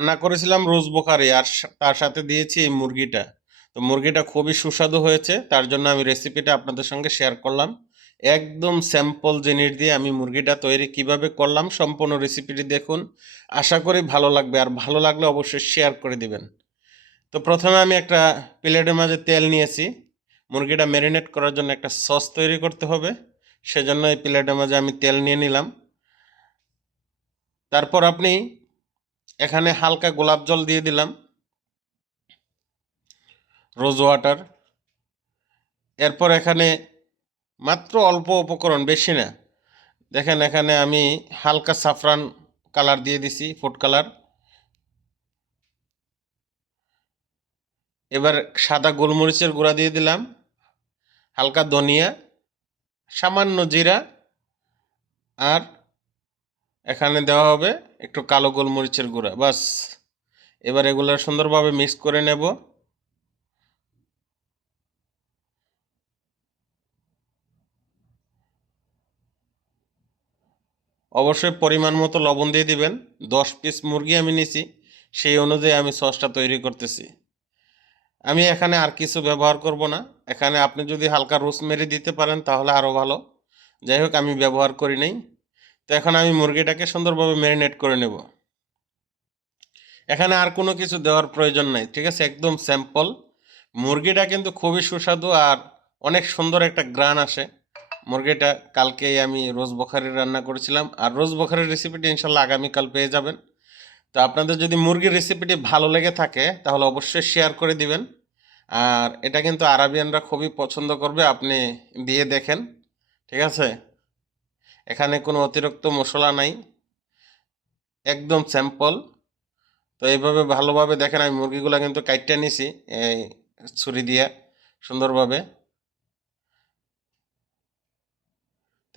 রান্না করেছিলাম রোজ বোখারি, আর তার সাথে দিয়েছি এই মুরগিটা। তো মুরগিটা খুবই সুস্বাদু হয়েছে, তার জন্য আমি রেসিপিটা আপনাদের সঙ্গে শেয়ার করলাম। একদম স্যাম্পল জিনিস দিয়ে আমি মুরগিটা তৈরি কীভাবে করলাম, সম্পূর্ণ রেসিপিটি দেখুন। আশা করি ভালো লাগবে, আর ভালো লাগলে অবশ্যই শেয়ার করে দিবেন। তো প্রথমে আমি একটা প্লেটের মাঝে তেল নিয়েছি। মুরগিটা ম্যারিনেট করার জন্য একটা সস তৈরি করতে হবে। সেজন্য এই প্লেটের মাঝে আমি তেল নিয়ে নিলাম। তারপর আপনি এখানে হালকা গোলাপ জল দিয়ে দিলাম। রোজ ওয়াটার এরপর এখানে মাত্র অল্প উপকরণ, বেশি না। দেখেন এখানে আমি হালকা সাফরান কালার দিয়ে দিছি ফুড কালার এবার সাদা গোলমরিচের গুঁড়া দিয়ে দিলাম, হালকা ধনিয়া, সামান্য জিরা আর এখানে দেওয়া হবে একটু কালো গোলমরিচের গুঁড়া, বাস। এবার এগুলো সুন্দরভাবে মিক্স করে নেব। অবশ্যই পরিমাণ মতো লবণ দিয়ে দিবেন। দশ পিস মুরগি আমি নিছি, সেই অনুযায়ী আমি সসটা তৈরি করতেছি। আমি এখানে আর কিছু ব্যবহার করব না। এখানে আপনি যদি হালকা রোজমেরি দিতে পারেন তাহলে আরও ভালো। যাই হোক, আমি ব্যবহার করি নাই। তো এখন আমি মুরগিটাকে সুন্দরভাবে ম্যারিনেট করে নেব। এখানে আর কোনো কিছু দেওয়ার প্রয়োজন নাই, ঠিক আছে? একদম স্যাম্পল মুরগিটা কিন্তু খুবই সুস্বাদু আর অনেক সুন্দর একটা গ্রান আসে। মুরগিটা কালকেই আমি রোজ বখারির রান্না করেছিলাম আর রোজ বখারির রেসিপিটি ইনশাল্লাহ আগামীকাল পেয়ে যাবেন। তো আপনাদের যদি মুরগির রেসিপিটি ভালো লেগে থাকে, তাহলে অবশ্যই শেয়ার করে দিবেন। আর এটা কিন্তু আরাবিয়ানরা খুবই পছন্দ করবে, আপনি দিয়ে দেখেন, ঠিক আছে? এখানে কোনো অতিরিক্ত মশলা নাই। একদম স্যাম্পল। তো এইভাবে ভালোভাবে দেখেন, আমি মুরগিগুলো কিন্তু কাইটটা নিছি, এই ছুরি দিয়ে সুন্দরভাবে।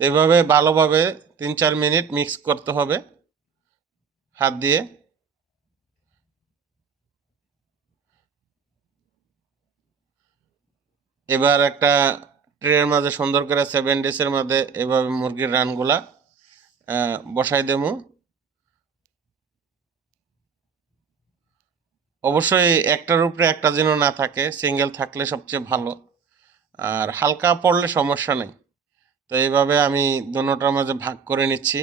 তো এইভাবে ভালোভাবে তিন চার মিনিট মিক্স করতে হবে হাত দিয়ে। এবার একটা ট্রের মাঝে সুন্দর করে সেভেন ডিশের মধ্যে এভাবে মুরগির রানগুলা বসাই দেবো। অবশ্যই একটার উপরে একটা যেন না থাকে সিঙ্গেল থাকলে সবচেয়ে ভালো। আর হালকা পড়লে সমস্যা নেই। তো এইভাবে আমি দুটোটার মাঝে ভাগ করে নিচ্ছি।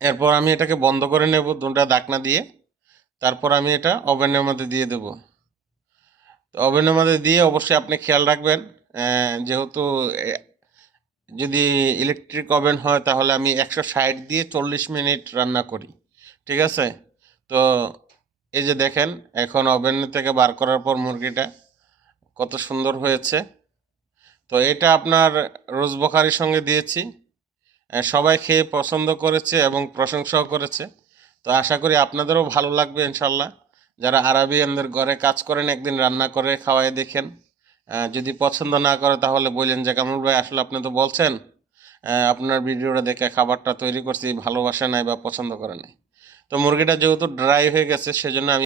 এরপর আমি এটাকে বন্ধ করে নেব দুটা ডাকনা দিয়ে। তারপর আমি এটা ওভেনের মধ্যে দিয়ে দেব। তো ওভেনের মধ্যে দিয়ে অবশ্যই আপনি খেয়াল রাখবেন যেহেতু যদি ইলেকট্রিক ওভেন হয় তাহলে আমি একশো ষাট দিয়ে চল্লিশ মিনিট রান্না করি, ঠিক আছে? তো এই যে দেখেন, এখন ওভেন থেকে বার করার পর মুরগিটা কত সুন্দর হয়েছে। তো এটা আপনার রোজ বখারির সঙ্গে দিয়েছি সবাই খেয়ে পছন্দ করেছে এবং প্রশংসাও করেছে। তো আশা করি আপনাদেরও ভালো লাগবে ইনশাল্লাহ। যারা আরবিয়ানদের ঘরে কাজ করেন, একদিন রান্না করে খাওয়াই দেখেন। যদি পছন্দ না করে তাহলে বললেন যে, কামরুল ভাই, আসলে আপনি তো বলছেন আপনার ভিডিওটা দেখে খাবারটা তৈরি করছি, ভালোবাসে নাই বা পছন্দ করে নাই। তো মুরগিটা যেহেতু ড্রাই হয়ে গেছে, সেজন্য আমি